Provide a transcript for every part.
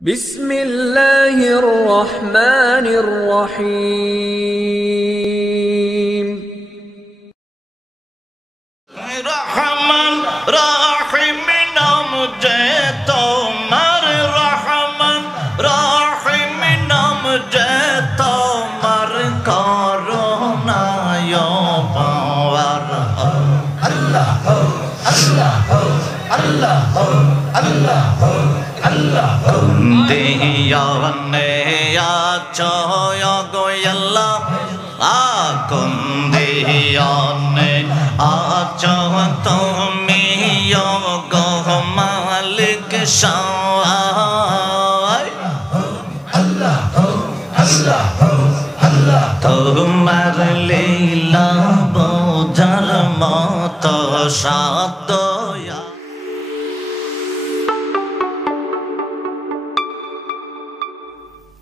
বিসমিল্লাহির রহমানির রহিম। রহমান রহিম নাম যে তোমার, রহমান রহিম নাম যে তোমার, করুণায় পাওয়ার আল্লাহ আল্লাহ আল্লাহ আল্লাহ আল্লাহ দিয়ানে আছো গো আল্লাহ, আকুন দিয়ানে আছো তুমি গো মালিক শাহ। আল্লাহ আল্লাহ আল্লাহ তোমার লীলা বোঝার মতো সাধ্য।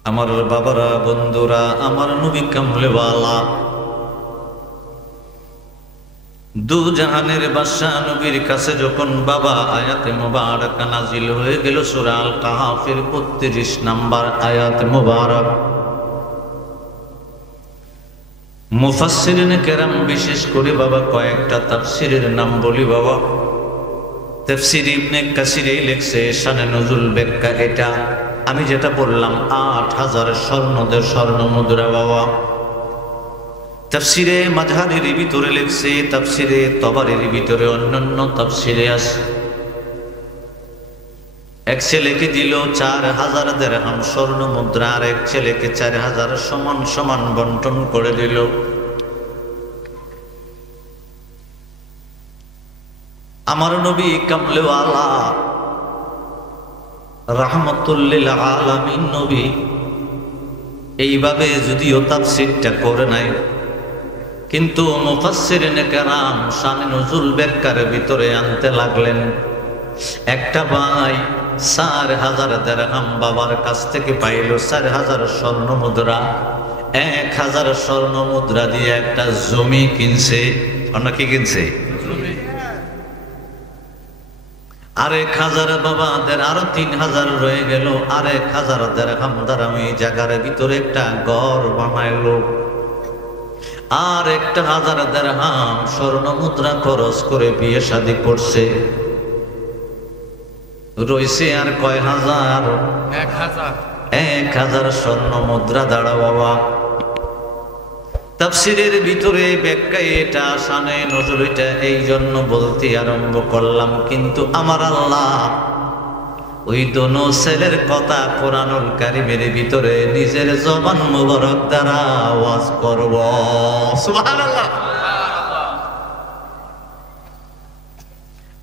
আমার বাবারা, বন্ধুরা, আমার নবী কামলেওয়ালা দু জাহানের বাদশা নবীর কাছে যখন বাবা আয়াতে মুবারাকা নাজিল হয়ে গেল, সূরা আল কাহাফের ৩২ নম্বর আয়াত মুবারক। মুফাসসিরিনে কেরাম বিশেষ করে বাবা কয়েকটা তাফসীরের নাম বলি বাবা। তাফসীর ইবনে কাসিরে লিখছে শানে নজুল ব্যাখ্যা এটা আমি যেটা বললাম ৮,০০০ স্বর্ণদের স্বর্ণ মুদ্রা বাবা। তাফসীরে মাযহারির ভিতরে লিখছে, তাফসীরে তবারির ভিতরে, অন্যান্য তাফসীরে আছে। এক ছেলেকে দিল ৪,০০০ দিরহাম স্বর্ণ মুদ্রা, আর এক ছেলেকে ৪,০০০ সমান সমান বন্টন করে দিল। আমার নবী কামলেওয়ালা রাহমাতুল লিল আলামিন নবী এইভাবে যদিও তাফসীরটা করে নাই, কিন্তু মুফাসসিরিনে কেরাম শানে নজুল ব্যাখ্যার ভিতরে আনতে লাগলেন। একটা ভাই ৪,০০০ দিরহাম বাবার কাছ থেকে পাইল, ৪,০০০ স্বর্ণ মুদ্রা। ১,০০০ স্বর্ণ মুদ্রা দিয়ে একটা জমি কিনছে। অন্য কি কিনছে? আর ১,০০০ বাবাদের আরো ৩,০০০ রয়ে গেল। আর ১,০০০ দিরহাম দ্বারা ওই জায়গার ভিতরে একটা ঘর বানাইলো। আর ১,০০০ দিরহাম স্বর্ণ মুদ্রা খরচ করে বিয়ে শাদী করছে। রইছে আর কয় হাজার? ১,০০০ স্বর্ণ মুদ্রা দাঁড়া বাবা। তাফসীরের ভিতরে ব্যাখ্যা এটা, শানে নজুল এটা এই জন্য বলতে আরম্ভ করলাম। কিন্তু আমার আল্লাহ ওই দোনো ছেলের কথা কোরআনুল কারীমের ভিতরে নিজের জবান মুবারক দ্বারা আওয়াজ করব সুবহানাল্লাহ।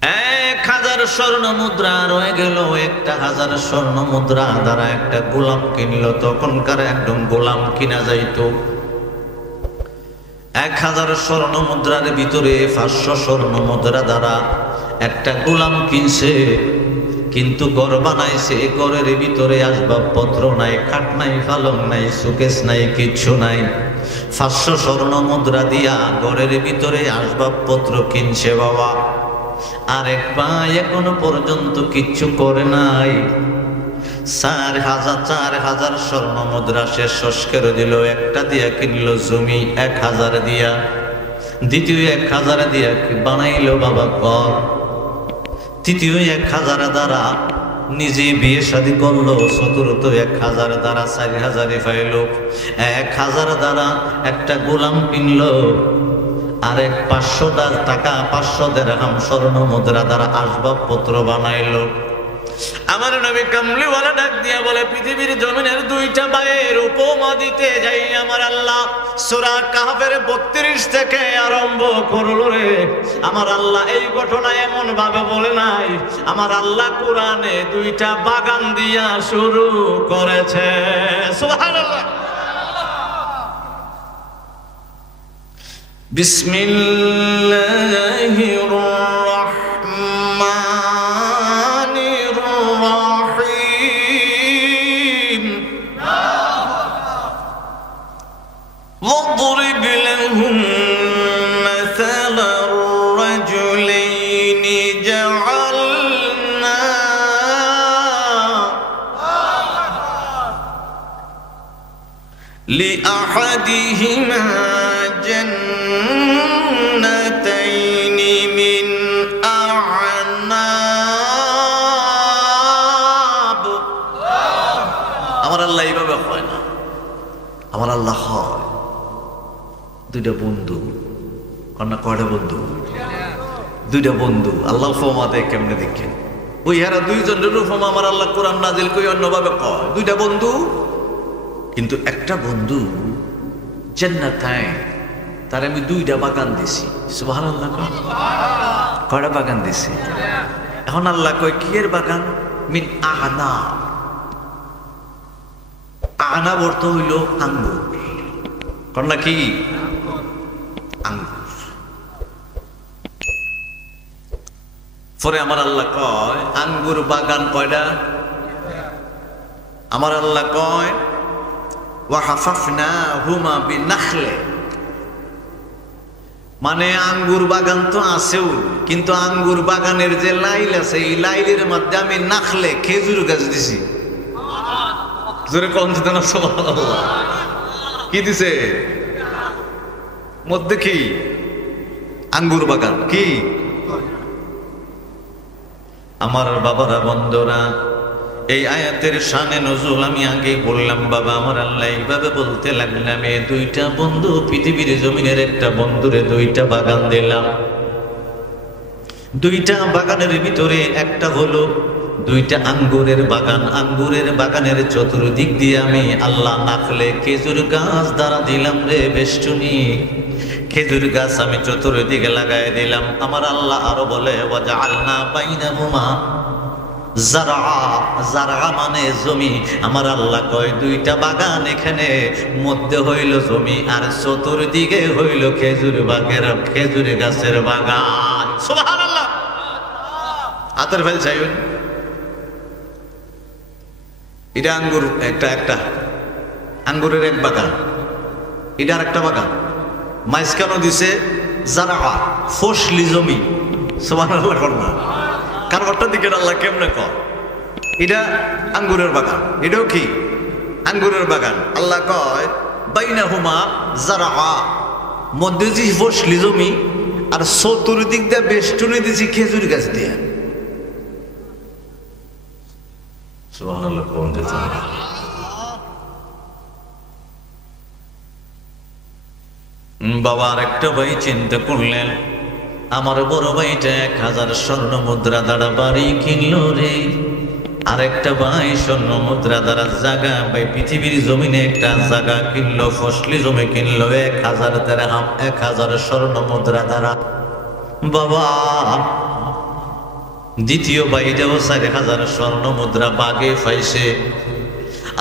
১,০০০ স্বর্ণ মুদ্রা রয়ে গেল। ১,০০০ স্বর্ণ মুদ্রা দ্বারা একটা গোলাম কিনলো। তখনকার একদম গোলাম কিনা যাইতো। ১,০০০ স্বর্ণ মুদ্রার ভিতরে ৫০০ স্বর্ণ মুদ্রা দ্বারা একটা গোলাম কিনছে। কিন্তু ঘর বানাইছে, ঘরের ভিতরে আসবাবপত্র নাই, খাট নাই, পালং নাই, সুকেস নাই, কিচ্ছু নাই। ৫০০ স্বর্ণ মুদ্রা দিয়া ঘরের ভিতরে আসবাবপত্র কিনছে বাবা। আর এক ভাই এখনো পর্যন্ত কিচ্ছু করে নাই। ৪,০০০ স্বর্ণ মুদ্রা সে শেষ করে দিল। একটা দিয়া কিনলো জমি ১,০০০ দিয়া, দ্বিতীয় ১,০০০ দিয়া বানাইলো বাবা ঘর, তৃতীয় ১,০০০ দ্বারা নিজে বিয়ে শাদী করলো, চতুর্থ ১,০০০ দ্বারা ৪,০০০ পাইলো। ১,০০০ দ্বারা একটা গোলাম কিনলো। আর ৫০০ টাকা ৫০০ দিরহাম স্বর্ণ মুদ্রা দ্বারা আসবাবপত্র বানাইলো। আমার নবী কামলিওয়ালা ডাক দিয়া বলে, পৃথিবীর জমিনের দুইটা ভাইয়ের উপমা দিতে যাই আমার আল্লাহ সূরা কাহফের ৩২ থেকে আরম্ভ করলো রে। আমার আল্লাহ এই ঘটনা এমন ভাবে বলে নাই, আমার আল্লাহ কোরআনে দুইটা বাগান দিয়া শুরু করেছে সুবহানাল্লাহ। বিসমিল্লাহির রাহমানির রহিম। واضرب لهم مثل الرجلين جعلنا লিআহাদিহিমা জান্নাতাইনি মিন আ'নাব। আমার আল্লাহ এইভাবে হয় না, আমার আল্লাহ হয় দুইটা বন্ধু। কন্যা কয়টা বন্ধু? দুইটা বন্ধু। আল্লাহ উপমা দেয় কেমনে দেখেন, ওই হারা দুইজনের উপমা আমার আল্লাহ কোরআন নাজিল করে অন্যভাবে কয়। দুইটা বন্ধু, কিন্তু একটা বন্ধু জান্নাতায়, তার আমি দুইটা বাগান দিছি। সুবহানাল্লাহ। কয়টা বাগান দিছি? এখন আল্লাহ কয় কি এর বাগান? মিন আ'নাব। আ'নাব অর্থ হইল আঙ্গুর। কন্যা কি? আঙ্গুর। পরে আমার আল্লাহ কয় আঙ্গুর বাগান কয়টা? আমার আল্লাহ কয় ওয়া হাফাফনাহুমা বিনাখলে, মানে আঙ্গুর বাগান তো আছেও, কিন্তু আঙ্গুর বাগানের যে লাইল আছে এই লাইলের মধ্যে আমি নাখলে খেজুর গাছ দিছি। জোরে কোন দিতে না? সুবহানাল্লাহ। কি দিছে মধ্যে? কি? আঙ্গুর বাগান। কি? আমার বাবারা, বন্ধুরা, এই আয়াতের শানে নজুল আমি আগে বললাম। বাবা, আমার আল্লাহ এইভাবে বলতে লাগলাম, এই দুইটা বন্ধু পৃথিবীর জমিনের একটা বন্ধুরে দুইটা বাগান দিলাম। দুইটা বাগানের ভিতরে একটা হলো দুইটা আঙ্গুরের বাগান। আঙ্গুরের বাগানের চতুর্দিক দিয়ে আমি আল্লাহ নাখলে খেজুর গাছ দ্বারা দিলাম রে বেষ্টনী। খেজুর গাছ আমি চতুর্দিকে লাগাই দিলাম। আমার আল্লাহ আরো বলে ওয়াজআলনা বাইনাহুমা যারআ। যারআ মানে জমি। আমার আল্লাহ কয় দুইটা বাগান, এখানে মধ্যে হইল জমি আর চতুর্দিকে হইল খেজুর গাছের বাগান। সুবহানাল্লাহ। আতর ফেল চাই। এটা আঙ্গুর একটা আঙ্গুরের এক বাগান, এটা আর একটা বাগান। মাঝখানে দিছে যারা ফসলি জমি। সুবহানাল্লাহ। করনা কারবারটা দিকে আল্লাহ কেমনে কর, এটা আঙ্গুরের বাগান, এটাও কি আঙ্গুরের বাগান। আল্লাহ কয় বাইনাহুমা যারা, মধ্যে যে ফসলি জমি আর চতুর্দিক দিয়ে বেষ্টনী দিছি খেজুর গাছ দিয়ে। সুবহানাল্লাহ। বাবা আর একটা ভাই চিন্তা করলেন, আমার বড় ভাইটা 1000 স্বর্ণ মুদ্রা দ্বারা বাড়ি কিনলো রে। আর একটা ভাই স্বর্ণ মুদ্রা দ্বারা জায়গা, ভাই পৃথিবীর জমিনে একটা জায়গা কিনলো, ফসলি জমি কিনলো 1000 দিরহাম, 1000 স্বর্ণ মুদ্রা দ্বারা। বাবা দ্বিতীয় ভাইটাও 4000 স্বর্ণ মুদ্রা বাগে পাইছে।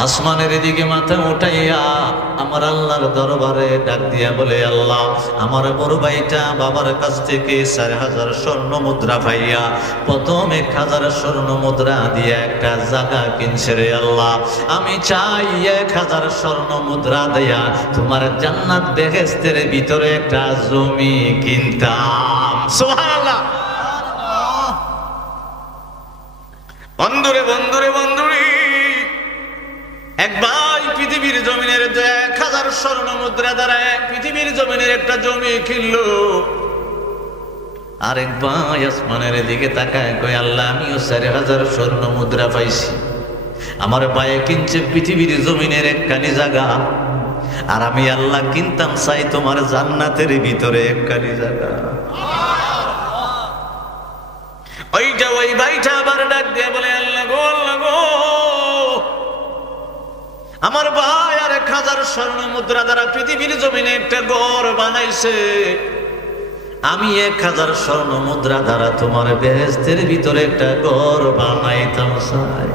আসমানের দিকে মাথা উঠাইয়া আমার আল্লাহর দরবারে ডাক দিয়া বলে, আল্লাহ, আমার বড় ভাইটা বাবার কাছ থেকে 4000 স্বর্ণ মুদ্রা পাইয়া প্রথম 1000 স্বর্ণ মুদ্রা দিয়ে একটা জায়গা কিনছে রে আল্লাহ। আমি চাই 1000 স্বর্ণ মুদ্রা দেয়া তোমার জান্নাত বেহেশতের ভিতরে একটা জমি কিনতাম। সুবহানাল্লাহ। বন্ধুরে বন্ধুরে বন্ধুরে, এক ভাই পৃথিবীর জমিনের 1000 স্বর্ণ মুদ্রা দ্বারা পৃথিবীর জমিনের একটা জমি কিনলো। আরেক ভাই আসমানের দিকে তাকায় কয়, আল্লাহ, আমিও 4000 স্বর্ণ মুদ্রা পাইছি, আমার ভাইয়ে কিনছে পৃথিবীর জমিনের একখানি জায়গা, আর আমি আল্লাহ কিনতাম চাই তোমার জান্নাতের ভিতরে একখানি জায়গা। ওই ভাইটা আবার ডাক দিয়ে বলে, আল্লাহ গো, আল্লাহ গো, আমার ভাই আর 1000 স্বর্ণ মুদ্রা দ্বারা পৃথিবীর জমিনে একটা ঘর বানাইছে, আমি 1000 স্বর্ণ মুদ্রা দ্বারা তোমার বেহেশতের ভিতরে একটা ঘর বানাইতাম চাই।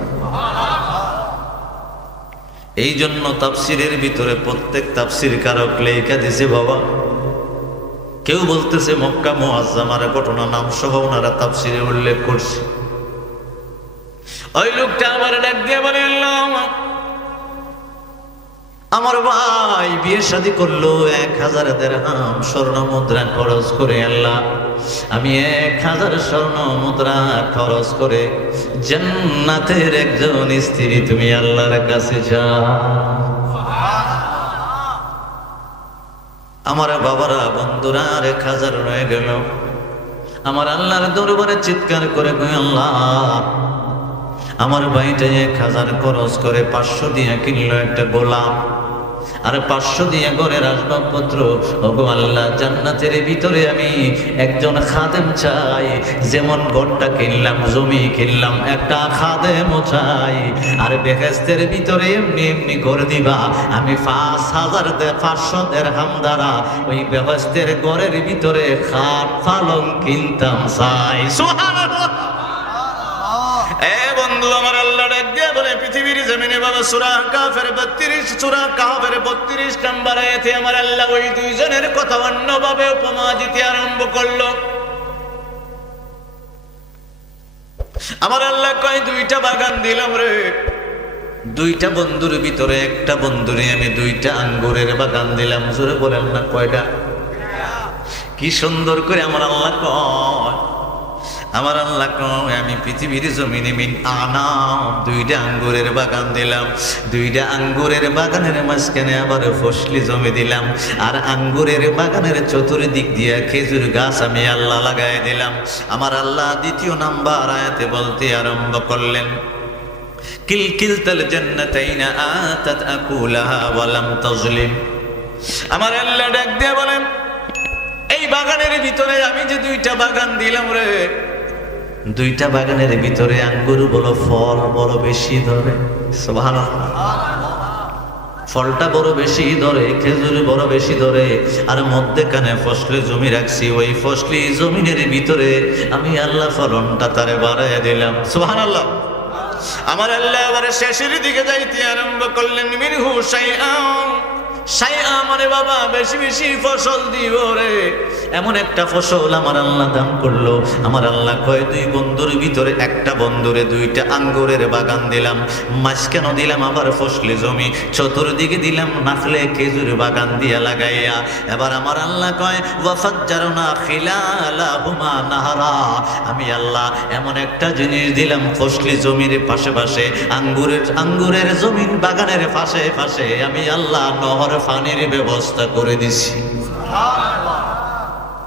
এই জন্য তাফসিরের ভিতরে প্রত্যেক তাফসির কারক লেখা দিছে বাবা। কেউ বলতেছে মক্কা মুআজ্জামার ঘটনা নাম সহ ওনারা তাফসিরে উল্লেখ করছে। ওই লোকটা আমার ডাক দিয়ে বলে, আমার ভাই বিয়ে শাদী করলো, 1000 দিরহাম স্বর্ণ মুদ্রা খরচ করে। আল্লাহ, আমি 1000 স্বর্ণ মুদ্রা খরচ করে জান্নাতের একজন স্ত্রী তুমি আল্লাহর কাছে যাও। আমার বাবারা, বন্ধুরা, 1000 রয়ে গেল। আমার আল্লাহর দরবারে চিৎকার করে কই, আল্লাহ আমার ভাইটা 1000 খরচ করে 500 দিয়ে কিনলো একটা গোলাম, আর 500 দিয়ে ঘরের আসবাবপত্র। ওগো আল্লাহ, জান্নাতের ভিতরে আমি একজন খাদেম চাই। যেমন ঘরটা কিনলাম, জমি কিনলাম, একটা খাদেমও চাই। আর বেহেশতের ভিতরে এমনি এমনি করে দিবা, আমি 500 দিরহাম দ্বারা ওই বেহেশতের ঘরের ভিতরে খাট পালং কিনতাম চাই। সুবহানাল্লাহ। বন্ধু, আমার আল্লাহ ডাক দিয়ে বলে, পৃথিবীর জমিনে বাবা সূরা কাফের 32 নম্বর আয়াতে আমার আল্লাহ ওই দুইজনের কথা অন্যভাবে উপমা দিতে আরম্ভ করলো। আমার আল্লাহ কয়, 2টা বাগান দিলাম রে, 2টা বন্ধুর ভিতরে একটা বন্ধুরে আমি 2টা আঙ্গুরের বাগান দিলাম। জোরে বলেন না, কয়টা? কি সুন্দর করে আমার আল্লাহ কয়। আমার আল্লাহ কয়, আমি পৃথিবীর জমিনে আনাম 2টা আঙ্গুরের বাগান দিলাম। 2টা আঙ্গুরের বাগানের মাঝখানে আবার ফসলি জমি দিলাম। আর আঙ্গুরের বাগানের চতুর্দিক দিয়ে খেজুর গাছ আমি আল্লাহ লাগাই দিলাম। আমার আল্লাহ 2য় নাম্বার আয়াতে বলতে আরম্ভ করলেন, কিলকিলতাল জান্নাতাইনা আতাত আকুলাহা ওয়া লাম তাজলিম। আমার আল্লাহ ডাক দিয়ে বলেন, এই বাগানের ভিতরে আমি যে 2টা বাগান দিলাম রে, 2টা বাগানের ভিতরে আঙ্গুর বড় ফল বড় বেশি ধরে। সুবহানাল্লাহ। ফলটা বড় বেশি ধরে, খেজুর বড় বেশি ধরে। আর মধ্যেখানে ফসলি জমি রাখছি, ওই ফসলি জমিনের ভিতরে আমি আল্লাহ ফলনটা তারে বাড়াইয়া দিলাম। সুবহানাল্লাহ। আমার আল্লাহ আবার শেষের দিকে যাইতে আরম্ভ করলেন, মিনহু শাইআ মানে বাবা বেশি বেশি ফসল দিব রে। এমন একটা ফসল আমার আল্লাহ দান করলো। আমার আল্লাহ কয়, 2 বন্ধুর ভিতরে একটা বন্ধুরে 2টা আঙ্গুরের বাগান দিলাম, মাঝখানে দিলাম আবার ফসলি জমি, চতুর্দিকে দিলাম নাখলে খেজুর বাগান দিয়া লাগাইয়া। এবার আমার আল্লাহ কয়, ওয়াফাজ্জারনা খিলালাহুমা নাহারা। আমি আল্লাহ এমন একটা জিনিস দিলাম, ফসলি জমির পাশে পাশে আঙ্গুরের জমিন বাগানের পাশে পাশে আমি আল্লাহ নহর পানির ব্যবস্থা করে দিছি।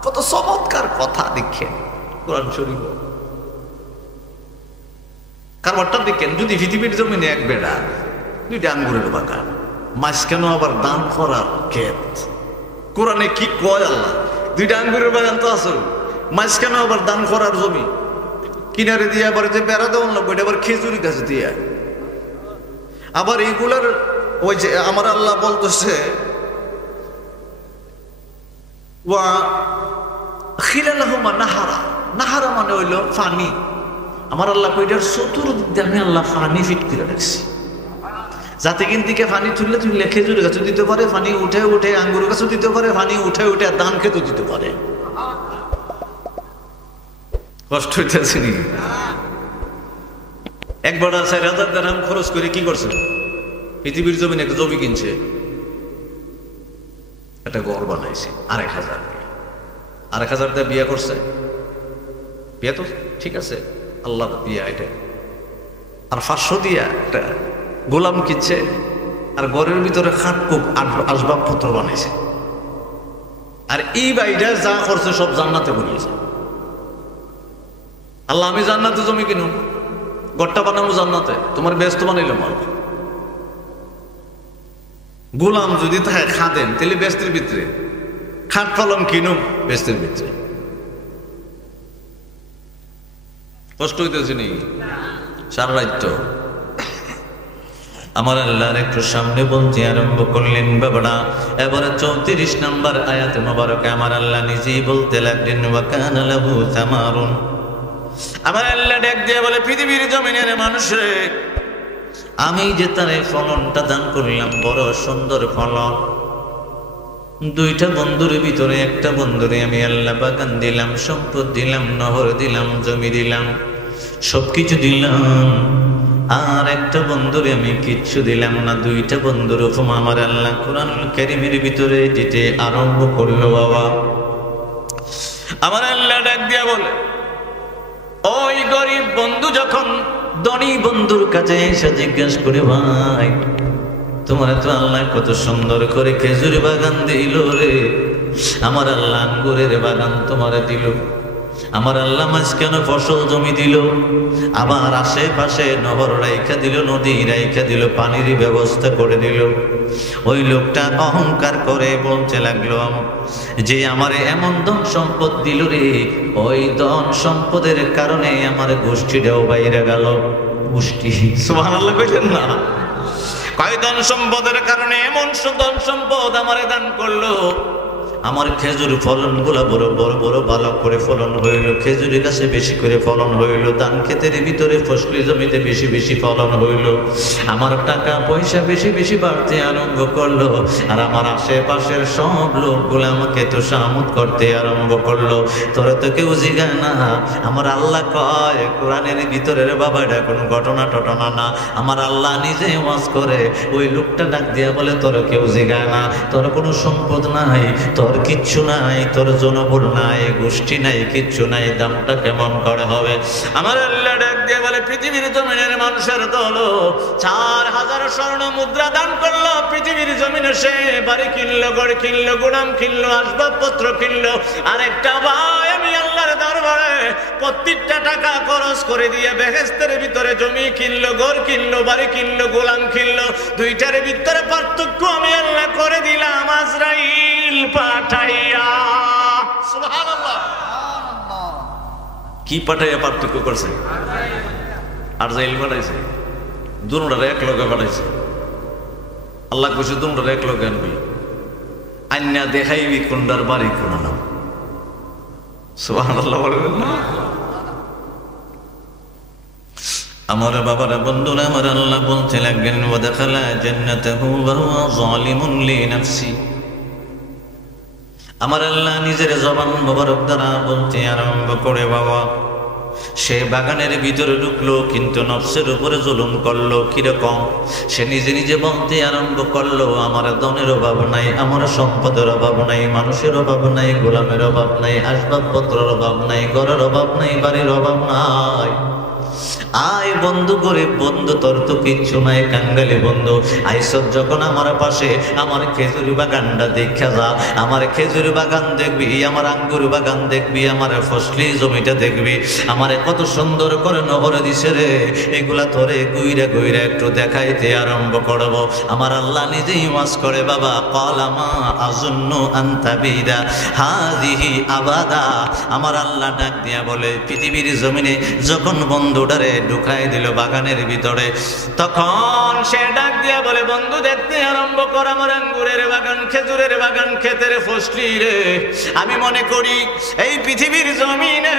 কত চমৎকার কথা দেখেন কোরআন শরীফ। কারবারটা দেখেন, যদি পৃথিবীর জমিনে এক বেড়া 2টা আঙ্গুরের বাগান, মাঝখানে আবার দান করার ক্ষেত। কোরআনে কি কয় আল্লাহ, 2টা আঙ্গুরের বাগান তো আসল, মাঝখানে আবার দান করার জমি, কিনারে দিয়ে আবার যে বেড়া দেওয়ান লাগবে এটা আবার খেজুরি গাছ দিয়ে। আবার এইগুলার ওই যে আমার আল্লাহ বলতেছে, ওয়া খিলালাহুমা নাহারা। নাহারা মানে হইল পানি। আমার আল্লাহ কইটার চতুর্দিক দিয়ে আমি আল্লাহ পানি ফিট করে রাখছি, যাতে কিন্তু পানি তুললে তুললে খেজুর গাছও দিতে পারে, পানি উঠে উঠে আঙ্গুর গাছও দিতে পারে, পানি উঠে উঠে ধান খেতেও দিতে পারে। কষ্ট হইতেছে নি? একবার 4000 দিরহাম খরচ করে কি করছে, পৃথিবীর জমিনে একটা জমি কিনছে, একটা ঘর বানাইছে 1000 দিয়ে বিয়ে করছে। বিয়ে তো ঠিক আছে, আল্লাহ বিয়া এটা। আর 500 দিয়া একটা গোলাম কিনছে, আর ঘরের ভিতরে খাট খুব আসবাবপত্র বানাইছে। আর এই বাড়িটা যা করছে সব জান্নাতে বনিয়েছে। আল্লাহ, আমি জান্নাতে জমি কিনুম, ঘরটা বানাবো জান্নাতে, তোমার ব্যস্ত বানাইলাম। গোলাম যদি থাকে খাদেম, তাহলে ব্যস্তের ভিতরে খাট পালন কিনুম, ব্যস্তের ভিতরে। কষ্ট হইতেছে নি? সারা রাত আমার আল্লাহর একটু সামনে বলতে আরম্ভ করলেন বাবারা। এবারে 34 নম্বর আয়াত মোবারকে আমার আল্লাহ নিজেই বলতে লাগলেন, ওয়া কানা লাহু সামারুন। আমার আল্লাহ ডাক দিয়ে বলে, পৃথিবীর জমিনের মানুষরে আমি যে তারে ফলনটা দান করলাম, বড় সুন্দর ফলন। 2টা বন্ধুর ভিতরে একটা বন্ধুরে আমি আল্লাহ বাগান দিলাম, সম্পদ দিলাম, নহর দিলাম, জমি দিলাম, সবকিছু দিলাম। আর একটা বন্ধুরে আমি কিচ্ছু দিলাম না। 2টা বন্ধুর উপমা আমার আল্লাহ কোরআনুল কারীমের ভিতরে দিতে আরম্ভ করলো। বাবা, আমার আল্লাহ ডাক দিয়া বলে, ওই গরিব বন্ধু যখন ধনী বন্ধুর কাছে এসে জিজ্ঞাসা করে, ভাই তোমার তো আল্লাহ কত সুন্দর করে খেজুর বাগান দিল রে, আমার আল্লাহ আঙ্গুরের বাগান তোমারে দিল, আমার আল্লাহ মাঝখানে ফসল জমি দিল, আমার আশেপাশে নহর রাইখা দিল, নদী রাইখা দিল, পানির ব্যবস্থা করে দিল। ওই লোকটা অহংকার করে বলতে লাগলো যে আমারে এমন ধন সম্পদ দিল রে, ওই ধন সম্পদের কারণে আমার গোষ্ঠীটাও বাইরে গেল। গোষ্ঠী সুবহানাল্লাহ কইলেন না? কয় ধন সম্পদের কারণে এমন ধন সম্পদ আমারে দান করলো, আমার খেজুর ফলন গুলা বড় বড় বড় ভালো করে ফলন হইল, খেজুরি গাছে বেশি করে ফলন হইল, ধান ক্ষেতের ভিতরে ফসলি জমিতে বেশি বেশি ফলন হইল, আমার টাকা পয়সা বেশি বেশি বাড়তে আরম্ভ করলো। আর আমার আশেপাশের সব লোকগুলো আমাকে তো সামুদ করতে আরম্ভ করলো। তোরা তো কেউ জিগায় না। আমার আল্লাহ কয় কোরআনের ভিতরের বাবা, এটা কোনো ঘটনা টটনা না, আমার আল্লাহ নিজে ওয়াজ করে। ওই লোকটা ডাক দিয়া বলে তোরা কেউ জিগায় না, তোর কোনো সম্পদ নাই, তোর কিচ্ছু নাই, তোর জনবল নাই, গোষ্ঠী নাই, কিচ্ছু নাই, দামটা কেমন করে হবে? আমার আল্লাহ ডাক দিয়ে বলে পৃথিবীর জমিনের মানুষের দল 4000 স্বর্ণ মুদ্রা দান করলো। পৃথিবীর জমিনে সে বাড়ি কিনলো, গড় কিনলো, গুদাম কিনলো, আসবাবপত্র কিনলো। আরেকটা ভাই আমি আল্লাহর দরবারে প্রত্যেকটা টাকা খরচ করে দিয়ে বেহেশতের ভিতরে জমি কিনলো, ঘর কিনলো, বাড়ি কিনলো, গোলাম কিনলো। দুইটার ভিতরে পার্থক্য আমি আল্লাহ করে দিলাম আজরাইল পাঠাইয়া। সুবহানাল্লাহ। কি পাঠাইয়া পার্থক্য করছে? আজরাইল পাঠাইছে, দুটোটারে এক লগে পাঠাইছে। আল্লাহ কইছে দুটোটারে এক লগে আনবি, আন্না দেখাইবি কোনটার বাড়ি কোন নাম। সুবহানাল্লাহ বলবেন না? আমার বাবারা, বন্ধুরা, আমার আল্লাহ বলতে লাগলেন ওয়া দাখালা জান্নাতাহু ওয়া হুয়া যালিমুন লিনাফসি। আমার আল্লাহ নিজের জবান মোবারক দ্বারা বলতে আরম্ভ করে, বাবা সে বাগানের ভিতরে ঢুকলো কিন্তু নফসের উপরে জুলুম করলো। কিরকম? সে নিজে নিজে বলতে আরম্ভ করলো আমার ধনের অভাব নাই, আমার সম্পদের অভাব নাই, মানুষের অভাব নাই, গোলামের অভাব নাই, আসবাবপত্রের অভাব নাই, ঘরের অভাব নাই, বাড়ির অভাব নাই। আয় বন্ধু, গরিব বন্ধু, তোর তো কিচ্ছু নাই, কাঙ্গালি বন্ধু। আইসব যখন আমার পাশে আমার খেজুর বাগানটা দেখা যা, আমার খেজুর বাগান দেখবি, আমার আঙ্গুর বাগান দেখবি, আমার ফসলি জমিটা দেখবি, আমারে কত সুন্দর করে নহরে দিছে রে। এগুলা তোরে গুইরা গুইরা একটু দেখাইতে আরম্ভ করব। আমার আল্লাহ নিজেই ওয়াজ করে, বাবা কলামা আজুন্নু আনতাবিদা হাযিহি আবাদা। আমার আল্লাহ ডাক দিয়া বলে পৃথিবীর জমিনে যখন বন্ধুটারে ঢুকাই দিল বাগানের ভিতরে, তখন সে ডাক দিয়া বলে বন্ধু দেখতে আরম্ভ কর আমার আঙ্গুরের বাগান, খেজুরের বাগান, ক্ষেতের ফসলি রে। আমি মনে করি এই পৃথিবীর জমিনে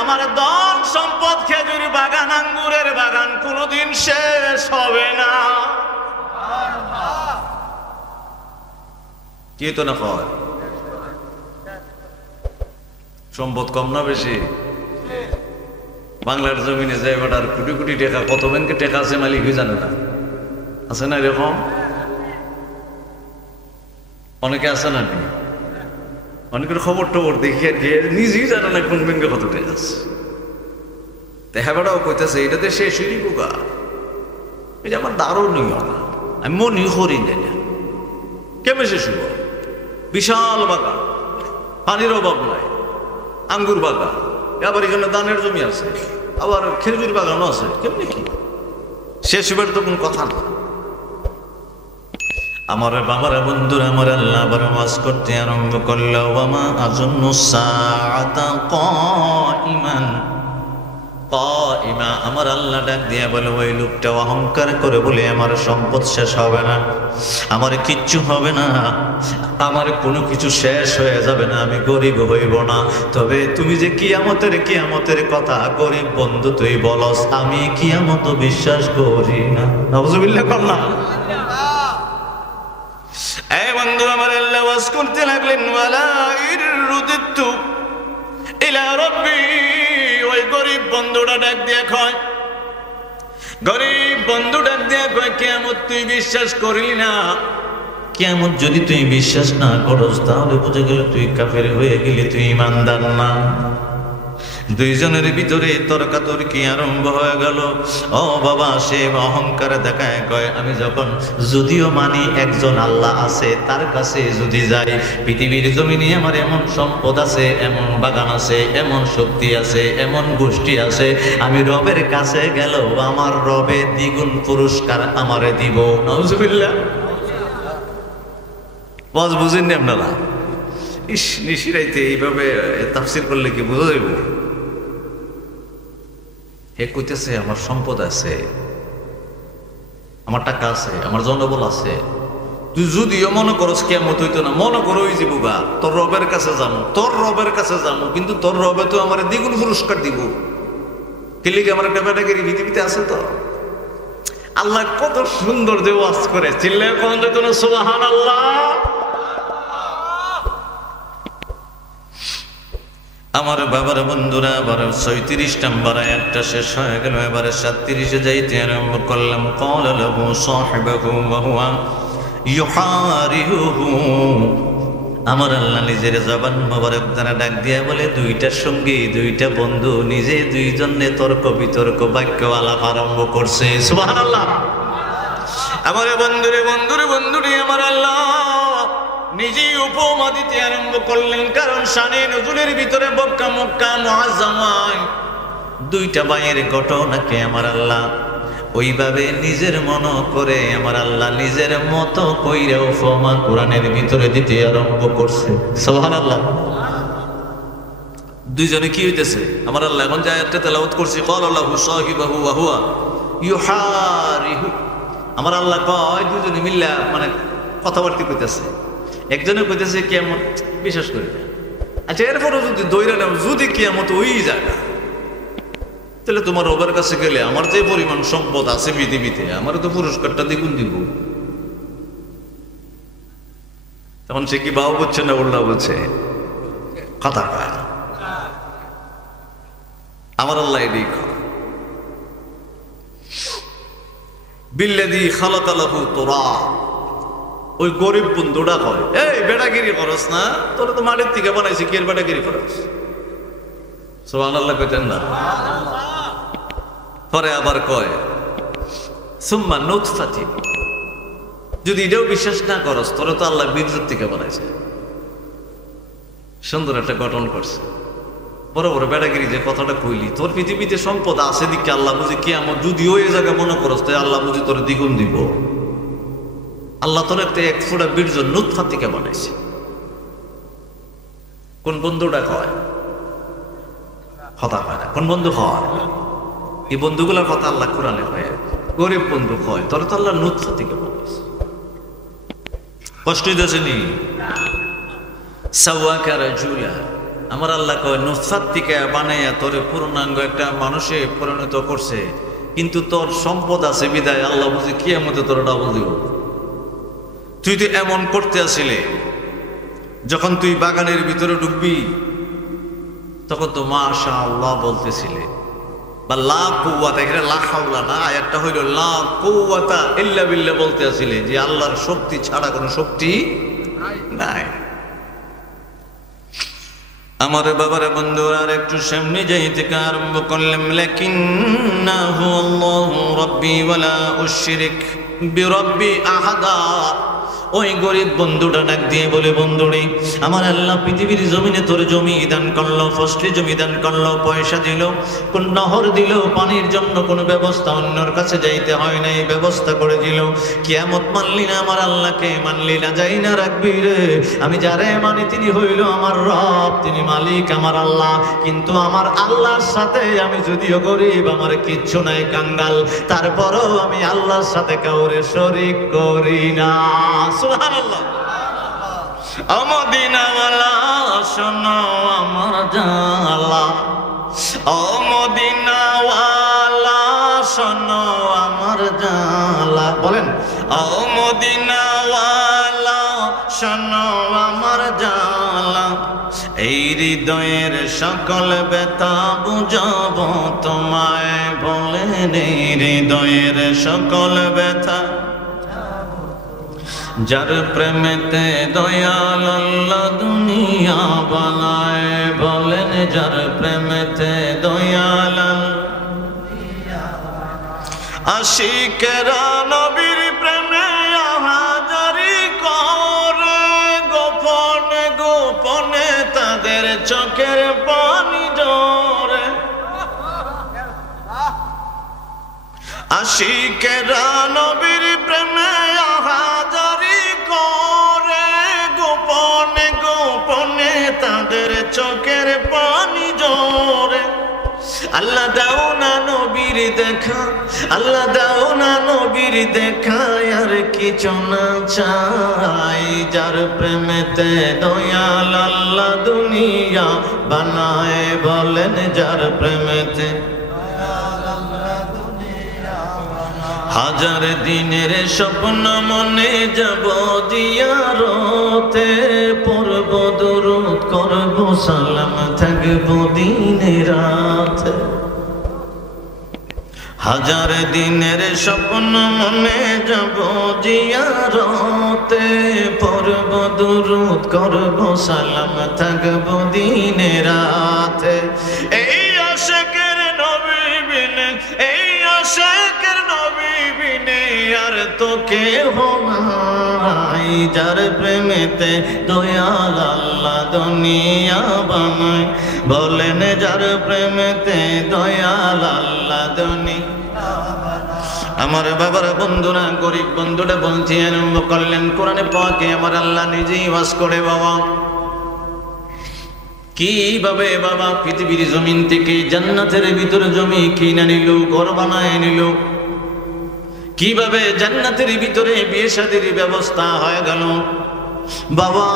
আমার ধন সম্পদ, খেজুর বাগান, আঙ্গুরের বাগান কোনোদিন শেষ হবে না। কি তো না হয়? সম্পদ কম না বেশি? বাংলার জমিনে যায় বেটার কোটি কোটি টাকা, কত ব্যাংকে টাকা আছে মালিক হয়ে জানে না। আছে না এরকম? অনেকে আছে না? অনেকের খবর টবর দেখি আর কি নিজেই জানে না কোন ব্যাংকে কত টাকা আছে। দেখা বেটাও কইতেছে এটাতে শেষ হইলি পোকা, এটা আমার দারুণই না, আমি মনই করি না। কেমন শেষ হইব? বিশাল বাগান, পানির অভাব নাই, আঙ্গুর বাগান, আবার এখানে ধানের জমি আছে, আবার খেজুর বাগানও আছে, কেমনি কি শেষ হইবার তো কোন কথা না। আমার বাবারা, বন্ধুরা, আমার আল্লাহ আবার ওয়াজ করতে আরম্ভ করল, ওয়ামা আযুন্নু সাআতা কাইমান কাইমা। আমার আল্লাহ ডাক দিয়া বলে ওই লোকটা অহংকার করে বলে আমার সম্পদ শেষ হবে না, আমার কিচ্ছু হবে না, আমার কোনো কিছু শেষ হয়ে যাবে না, আমি গরিব হইব না। তবে তুমি যে কিয়ামতের কথা গরিব বন্ধু তুই বলস, আমি কিয়ামত বিশ্বাস করি না। নাউযুবিল্লাহ কর না। এই বন্ধু, আমার আল্লাহ ওয়াজ করতে লাগলেন, ওয়ালা ইরুদিতু ইলা রাব্বি। ওই গরিব বন্ধুটা ডাক দিয়া কয়, গরিব বন্ধু ডাক দিয়া কয়, কিয়ামত তুই বিশ্বাস করলি না? কিয়ামত যদি তুই বিশ্বাস না করস তাহলে বুঝে গেল তুই কাফের হয়ে গেলি, তুই ইমানদার না। দুইজনের ভিতরে তর্কাতর্কি আরম্ভ হয়ে গেল। ও বাবা, সে অহংকার দেখায় কয়, আমি যখন যদিও মানি একজন আল্লাহ আছে, তার কাছে যদি যাই, পৃথিবীর জমিনে আমার এমন সম্পদ আছে, এমন বাগান আছে, এমন শক্তি আছে, এমন গোষ্ঠী আছে, আমি রবের কাছে গেল আমার রবে দ্বিগুণ পুরস্কার আমারে দিব। নাউজুবিল্লাহ। ওয়াজ বুঝেননি আপনারা? নিশিরাইতে এইভাবে তাফসীর করলে কি বোঝা যাইব? হে কইতেছে আমার সম্পদ আছে, আমার টাকা আছে, আমার জনবল আছে, তুই যদিও মনে করস কিয়ামত হইতো না, মনে করো ওই যে বুবা তোর রবের কাছে যাবো, তোর রবের কাছে যাবো, কিন্তু তোর রবে তো আমার দ্বিগুণ পুরস্কার দিব। কেলে কি আমার একটা ব্যাটাগিরি পৃথিবীতে আছে? তো আল্লাহ কত সুন্দর যে ওয়াজ করে, চিল্লায় কোন যেত না সুবহানাল্লাহ। আমার বাবার বন্ধুরা, আবার ৩৬ নম্বর আয়াতটা শেষ হয়ে গেল, এবারে ৩৭-এ যাইতে আরম্ভ করলাম। ক্বালা লাহু সাহিবুহু ওয়া হুয়া ইউহারিহু। আমার আল্লাহ নিজের জবান মোবারক দ্বারা ডাক দিয়া বলে, দুইটা সঙ্গী, দুইটা বন্ধু, নিজে দুইজনে তর্ক বিতর্ক বাক্য আলাপ আরম্ভ করছে। সুবহানাল্লাহ। আমার বন্ধুরে বন্ধুরে বন্ধুরে আমার আল্লাহ নিজেই উপমা দিতে আরম্ভ করলেন, কারণ শানে নজুলের ভিতরে মক্কা মক্কা মুআজ্জামায় দুইটা ভাইয়ের ঘটনাকে আমার আল্লাহ ওইভাবে নিজের মন করে আমার আল্লাহ নিজের মতো কইরা উপমা কোরআনের ভিতরে দিতে আরম্ভ করছে। সুবহানাল্লাহ। দুইজনে কি হইতেছে আমার আল্লাহ এখন যে আয়াতটা তেলাওয়াত করছি, ক্বালা লাহু সাহিবুহু ওয়া হুয়া ইউহারিহু। আমার আল্লাহ কয় দুইজনে মিল্লা মানে কথাবার্তা কইতেছে। একজনে কইতেছে কিয়ামত বিশ্বাস করি না। আচ্ছা, এরপরও যদি দৈরা নাও, যদি কিয়ামত ওই জায়গা, তাহলে তোমার রবের কাছে গেলে আমার যে পরিমাণ সম্পদ আছে পৃথিবীতে, আমার তো পুরস্কারটা দ্বিগুণ দিব। তখন সে কি বাবা বলছে না উল্লা বলছে? কথা কয় না। আমার আল্লাহ এটাই কয়, বিল্লাযী খালাকা লাহু তুরাব। ওই গরিব বন্ধুটা কয়, এই বেটাগিরি করস না, তোরা তো মাটির থেকে বানাইছি, কি এর বেটাগিরি করস? সুবহানাল্লাহ কইতেন না? পরে আবার কয় সুম্মা নুতফাতিন। যদি এটাও বিশ্বাস না করস, তোরা তো আল্লাহ বীর্যের থেকে বানাইছে। সুন্দর একটা গঠন করছে। বড় বড় বেটাগিরি যে কথাটা কইলি, তোর পৃথিবীতে সম্পদ আছে দিকে আল্লাহ বুঝি কিয়ামত যদি ওই জায়গা মনে করস, তাই আল্লাহ বুঝি তোর দ্বিগুণ দিব। আল্লাহ তোর একটা এক ফোঁটা বীর্য নুতফা থেকে বানাইছে। কোন বন্ধুটা কয়? কথা হয় না। কোন বন্ধু হয়? এই বন্ধুগুলোর কথা আল্লাহ কোরআনে হয়। গরিব বন্ধু হয়, তোর তো আল্লাহ নুতফা থেকে বানাইছে। কষ্ট হইতেছে নি? সাওয়াকা রাজুলা। আমার আল্লাহ কয় নুতফা থেকে বানাইয়া তোরে পূর্ণাঙ্গ একটা মানুষে পরিণত করছে, কিন্তু তোর সম্পদ আছে বিদায় আল্লাহ বুঝি কিয়ামতে তোর ডাবল দিব। তুই তো এমন করতে আসিলে, যখন তুই বাগানের ভিতরে ঢুকবি তখন তো মাশাআল্লাহ বলতেছিলে, বা লা কুওয়াতা, এখানে লা হাওলা না, আয়াতটা হইল লা কুওয়াতা ইল্লা বিল্লাহ বলতে আসিলে, যে আল্লাহর শক্তি ছাড়া কোনো শক্তি নাই। আমার বাবার বন্ধুরা আর একটু সামনে যাই থেকে আরম্ভ করলাম, লাকিন্নাহু আল্লাহু রাব্বি ওয়ালা উশরিক বিরাব্বি আহাদা। ওই গরিব বন্ধুটা ডাক দিয়ে বলে, বন্ধুরে আমার আল্লাহ পৃথিবীর জমিনে তোর জমি দান করলো, ফসলি জমি দান করলো, পয়সা দিল, কোন নহর দিল, পানির জন্য কোনো ব্যবস্থা অন্যর কাছে যাইতে হয় নাই, ব্যবস্থা করে দিল। কিয়ামত মানলি না আমার আল্লাহকে, মানলি না, যাই না রাখবি রে। আমি যারে মানি তিনি হইল আমার রব, তিনি মালিক আমার আল্লাহ। কিন্তু আমার আল্লাহর সাথে আমি যদিও গরিব, আমার কিচ্ছু নাই, কাঙ্গাল, তারপরও আমি আল্লাহর সাথে কাউরে শরীক করি না। সুবহানাল্লাহ। ও মদিনাওয়ালা শোনো আমার জালা, ও মদিনাওয়ালা শোনো আমার জালা। বলেন, ও মদিনাওয়ালা শোনো আমার জালা। এই হৃদয়ের সকল ব্যথা বুঝাবো তোমায়, বলেন এই হৃদয়ের সকল ব্যথা। যার প্রেমেতে দয়াল আল্লাহ দুনিয়া বানায়, বলেন যার প্রেমেতে দয়াল আশিকেরা নবীর প্রেমে হাজারি করে, গোপনে গোপনে তাদের চোখের পানি ঝরে। আশিকেরা নবীর প্রেমে হাজারি করে, গোপনে গোপনে তাদের চোখের পানি ঝরে। আল্লাহ দাও না নবীর দেখা, আল্লাহ দাও না নবীর দেখা, আর কিছু না চাই। যার প্রেমেতে দয়াল আল্লাহ দুনিয়া বানায়, বলেন যার প্রেমেতে হাজার দিনের স্বপ্ন মনে যাব জিয়ারতে, পড়ব দরুদ করব সালাম থাকব দিনে রাতে। হাজার দিনের স্বপ্ন মনে যাব জিয়ারতে, পড়ব দরুদ করব সালাম থাকব দিনে রাতে। এই আশিকের নবী বিনে, এই আশিকের নবী বিনে আর তো কেহ নাই। যার প্রেমেতে দয়াল আল্লাহ দুনিয়া বানায়, বলেন যার প্রেমেতে দয়াল আল্লাহ দুনিয়া। আমার বাবার বন্ধুরা, গরিব বন্ধুরা বলছি আরম্ভ করলেন কোরআনে পাকে আমার আল্লাহ নিজেই ওয়াজ করে। বাবা কিভাবে বাবা পৃথিবীর জমিন থেকে জান্নাতের ভিতরে জমি কিনে নিল, ঘর বানায় নিল, কিভাবে জান্নাতের ভিতরে বিয়ে শাদীর ব্যবস্থা হয়ে গেল। বাবা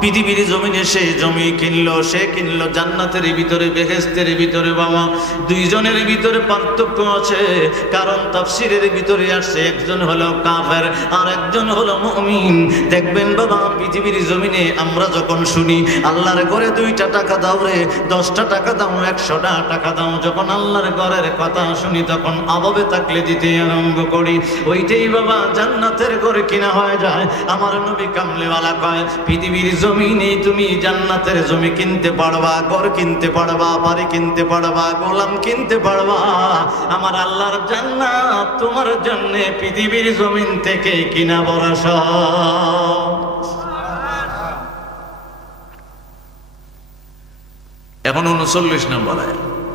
পৃথিবীর জমিনে সে জমি কিনলো, সে কিনলো জান্নাতের ভিতরে বেহেশতের ভিতরে। বাবা দুইজনের ভিতরে পার্থক্য আছে, কারণ তাফসীরের ভিতরে আসছে একজন হলো কাফের আর একজন হলো মুমিন। দেখবেন বাবা পৃথিবীর জমিনে আমরা যখন শুনি আল্লাহর ঘরে 2টা টাকা দাও রে, 10টা টাকা দাও, 100টা টাকা দাও, যখন আল্লাহর ঘরের কথা শুনি তখন অভাবে থাকলে দিতে আরম্ভ করি। ওইটাই বাবা জান্নাতের ঘরে কিনা হয়ে যায়। আমার নবী কামলে পৃথিবীর জমিনে তুমি জান্নাতের জমি কিনতে পারবা, ঘর কিনতে পারবা, বাড়ি কিনতে পারবা, গোলাম কিনতে পারবা। আমার আল্লাহর জান্নাত তোমার জন্য পৃথিবীর জমিন থেকে কিনা বরস। এখন 39 নম্বর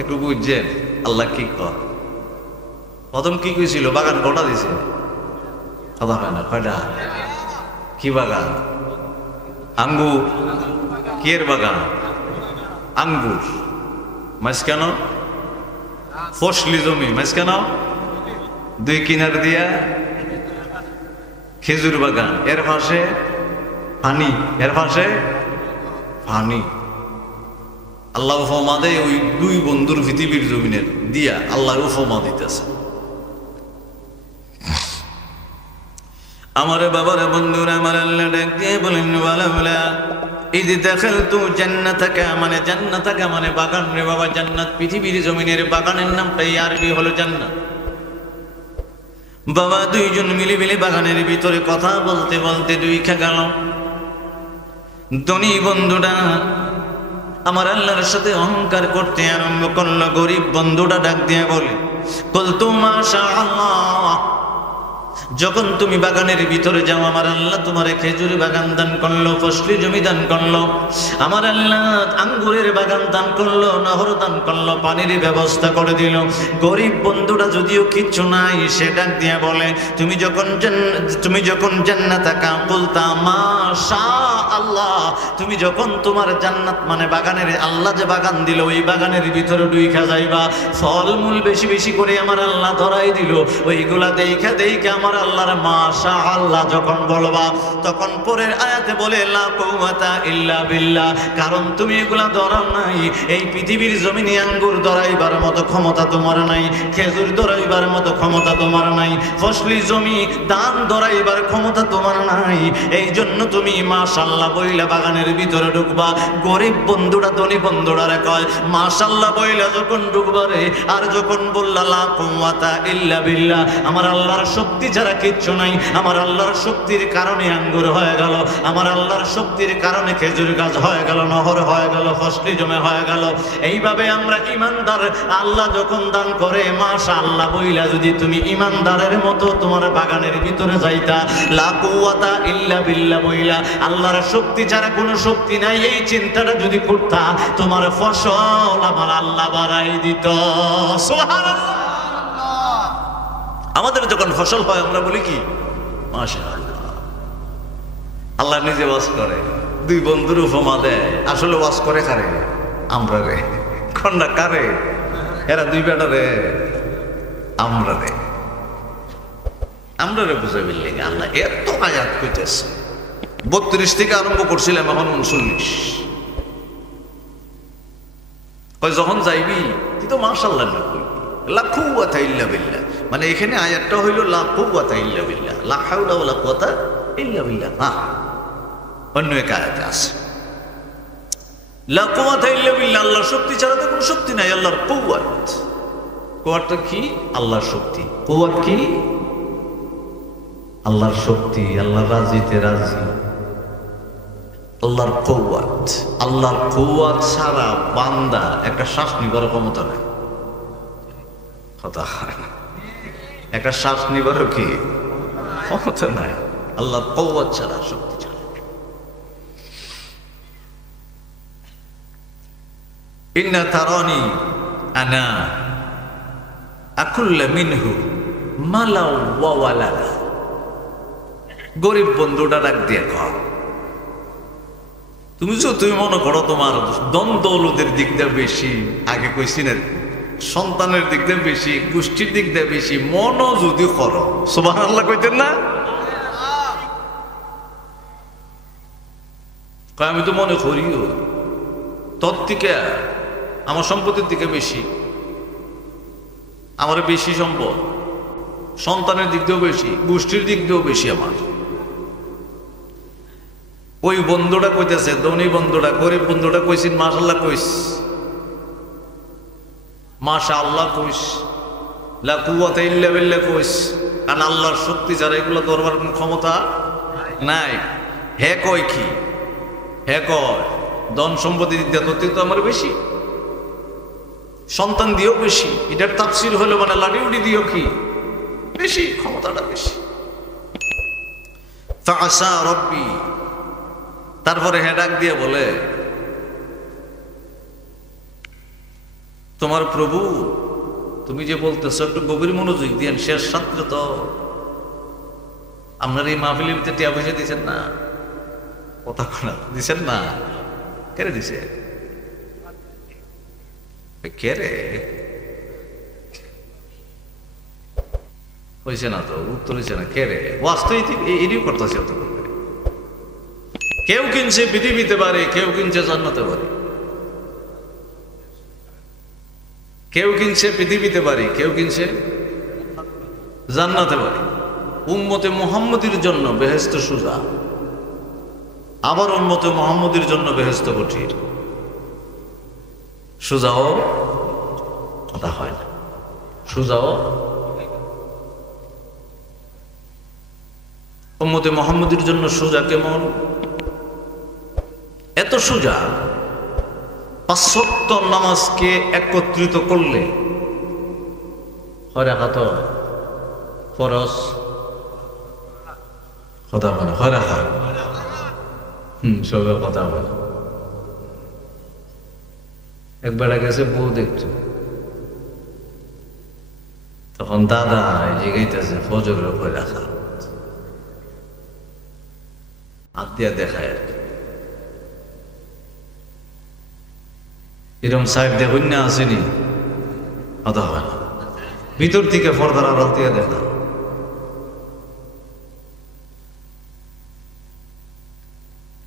একটু বুঝছেন আল্লাহ কি কয়। প্রথম কি কইছিল? বাগান কটা দিছে? কথা হয় না, কয়টা? কি বাগান? আঙ্গুর। কিয়ের বাগান? আঙ্গুর। মাঝখানে ফসলি জমি, মাঝখানে 2 কিনার দিয়া খেজুর বাগান, এর পাশে পানি, এর পাশে পানি। আল্লাহ উপমা দেয় ওই 2 বন্ধুর পৃথিবীর জমিনের দিয়া আল্লাহ উপমা দিতেছে। আমার বাবার বন্ধুরা আমার আল্লাহ ডাক দিয়ে বলেন ওয়ালাউলা ইদ দাখালতু জান্নাতাকা, মানে জান্নাতাকা মানে বাগান রে বাবা। জান্নাত পৃথিবীর জমিনের বাগানের নামটাই আরবি হলো জান্নাত। বাবা 2 জন মিলে মিলে বাগানের ভিতরে কথা বলতে বলতে 2 খা গেল। ধনী বন্ধুটা আমার আল্লাহর সাথে অহংকার করতে আরম্ভ করলো। গরিব বন্ধুটা ডাক দিয়ে বলে কুলতু মাশাআল্লাহ, যখন তুমি বাগানের ভিতরে যাও আমার আল্লাহ তোমার খেজুর বাগান দান করলো, ফসলি জমি দান করলো, আমার আল্লাহ আঙ্গুরের বাগান দান করলো, নহর দান করলো, পানির ব্যবস্থা করে দিল। গরিব বন্ধুরা যদিও কিচ্ছু নাই, সে ডাক দিয়া বলে তুমি যখন জান্নাতাকা কুলতা মাশা আল্লাহ, তুমি যখন তোমার জান্নাত মানে বাগানের আল্লাহ যে বাগান দিল ওই বাগানের ভিতরে 2 খা যাইবা, ফলমূল বেশি বেশি করে আমার আল্লাহ ধরাই দিল, ওইগুলা দেখা দেখা আমার আল্লাহর মাশাআল্লাহ যখন বলবা তখন পরের আয়াতে বলে লা কুওয়াতা ইল্লা বিল্লাহ, কারণ তুমি এগুলা ধরাও নাই। এই পৃথিবীর জমিনে আঙ্গুর ধরাইবার মতো ক্ষমতা তোমার নাই, খেজুর ধরাইবার মতো ক্ষমতা তোমার নাই, ফসলি জমি ধান ধরাইবার ক্ষমতা তোমার নাই। এই জন্য তুমি মাশাআল্লাহ বইলা বাগানের ভিতরে ঢুকবা। গরিব বন্ধুরা ধনী বন্ধুরা কয় মাশাআল্লাহ বইলা যখন ঢুকবা রে, আর যখন বললা লা কুওয়াতা ইল্লা বিল্লাহ, আমার আল্লাহর শক্তি ছাড়া কিচ্ছু নাই, আমার আল্লাহর শক্তির কারণে আঙ্গুর হয়ে গেল, আমার আল্লাহর শক্তির কারণে খেজুর গাছ হয়ে গেল, নহর হয়ে গেল, ফসলি জমে হয়ে গেল। এইভাবে আমরা ইমানদার, আল্লাহ যখন দান করে মাশাআল্লাহ বইলা যদি তুমি ইমানদারের মতো তোমার বাগানের ভিতরে যাইতা, লা কুওয়াতা ইল্লা বিল্লাহ বইলা আল্লাহর শক্তি ছাড়া কোনো শক্তি নাই, এই চিন্তাটা যদি করতা তোমার ফসল আমার আল্লাহ বাড়াই দিত। সুবহানাল্লাহ। আমাদের যখন ফসল হয় আমরা বলি কি মাশাআল্লাহ। আল্লাহ নিজে ওয়াজ করে, দুই বন্ধুর উপমা দেয়, আসলে ওয়াজ করে কারে? আমরা রে। কন্যা কারে? এরা দুই বেটা রে, আমরা রে, আমরা রে বুঝে বললে আল্লাহ এত আয়াত কইতেছে। 32 থেকে আরম্ভ করছিলাম, এখন 39। যখন যাইবি তুই তো মাশাআল্লাহ কইবি, লা কুওয়াতা ইল্লা বিল্লাহ, মানে এখানে আয়াতটা হইল লা কুওয়াতা ইল্লা বিল্লাহ, লা হাওলা ওয়ালা কুওয়াতা ইল্লা বিল্লাহ। না, অন্য এক আয়াতে আছে লা কুওয়াতা ইল্লা বিল্লাহ, আল্লাহর শক্তি ছাড়া তো কোনো শক্তি নাই। আল্লাহর কুওয়াত, কুওয়াতটা কি? আল্লাহর শক্তি। কুওয়াত কি? আল্লাহর শক্তি, আল্লাহর রাজিতে রাজি, আল্লাহর কুওয়াত। আল্লাহর কুওয়াত ছাড়া বান্দা একটা শ্বাস নিবার ক্ষমতা নাই। কথা হয় না, একটা শ্বাস নিবার কি ক্ষমতা নাই আল্লাহর কুওয়াত ছাড়া, শক্তি ছাড়া। ইন্না তারানি আনা আকুল্লা মিনহু মালাউ ওয়া ওয়ালাদা। গরিব বন্ধুটা ডাক দিয়ে কর, তুমি মনে করো তোমার দন দৌলতের দিক দিয়ে বেশি, আগে কইছি না সন্তানের দিক দিয়ে বেশি, গোষ্ঠীর দিক দিয়ে বেশি, মন যদি করো, সুবহানাল্লাহ কইতেন না? আমি তো মনে করিও তোর থেকে আমার সম্পত্তির দিকে বেশি, আমার বেশি সম্পদ, সন্তানের দিক দিয়েও বেশি, গোষ্ঠীর দিক দিয়েও বেশি আমার। ওই বন্ধুটা কইতেছে, ধনী বন্ধুটা, গরিব বন্ধুটা কইছিস মাশাআল্লাহ কইস, মাশাআল্লাহ কইস, লা কুওয়াতা ইল্লা বিল্লাহ কইস, কারণ আল্লাহর শক্তি ছাড়া এগুলো ধরবার কোনো ক্ষমতা নাই। হে কয় কি? হে কয় ধন সম্পত্তি দিক দিয়ে তো আমার বেশি, সন্তান দিয়েও বেশি। এটার তাফসীর হলো মানে লাঠি উঠি দিয়েও কি বেশি, ক্ষমতাটা বেশি। ফাআসা রব্বি, তারপরে হে ডাক দিয়ে বলে তোমার প্রভু তুমি যে বলতেছ একটু গভীর মনোযোগ দিয়ে, শেষ ছাত্র তো আপনার এই মাহফিলের ভিতরে টিয়া পয়সা দিচ্ছেন না, কথা দিচ্ছেন না, কেড়ে দিছে? কেড়ে হয়েছে না তো, উত্তর হয়েছে না, কেড়ে বাস্তবিক এরই করতেছে। কেউ কিনছে পৃথিবীতে পারে, কেউ কিনছে জান্নাতে পারে, কেউ কিনছে পৃথিবীতে পারে, কেউ কিনছে জান্নাতে পারে। উম্মতে মুহাম্মদীর জন্য বেহেশত সোজা, আবার উম্মতে মুহাম্মদীর জন্য বেহেশত কঠিন। সোজাও কথা হয় না, সোজাও। উম্মতে মুহাম্মদীর জন্য সোজা কেমন? এত সোজা 5 ওয়াক্ত নামাজকে একত্রিত করলে হয় রাকাত ফরজ, কথা বলে হয় রাকাত, সবাই কথা বলে। একবার গেছে বউ দেখতো, তখন দাদা জিগাইতেছে ফজরের উপরে রাখা, হাত দিয়া দেখায় আর কি। এরকম সাহেব দেখুন না আসেনি, কথা হয় না, ভিতর থেকে পর্দার আড়াল দিয়ে দেখা।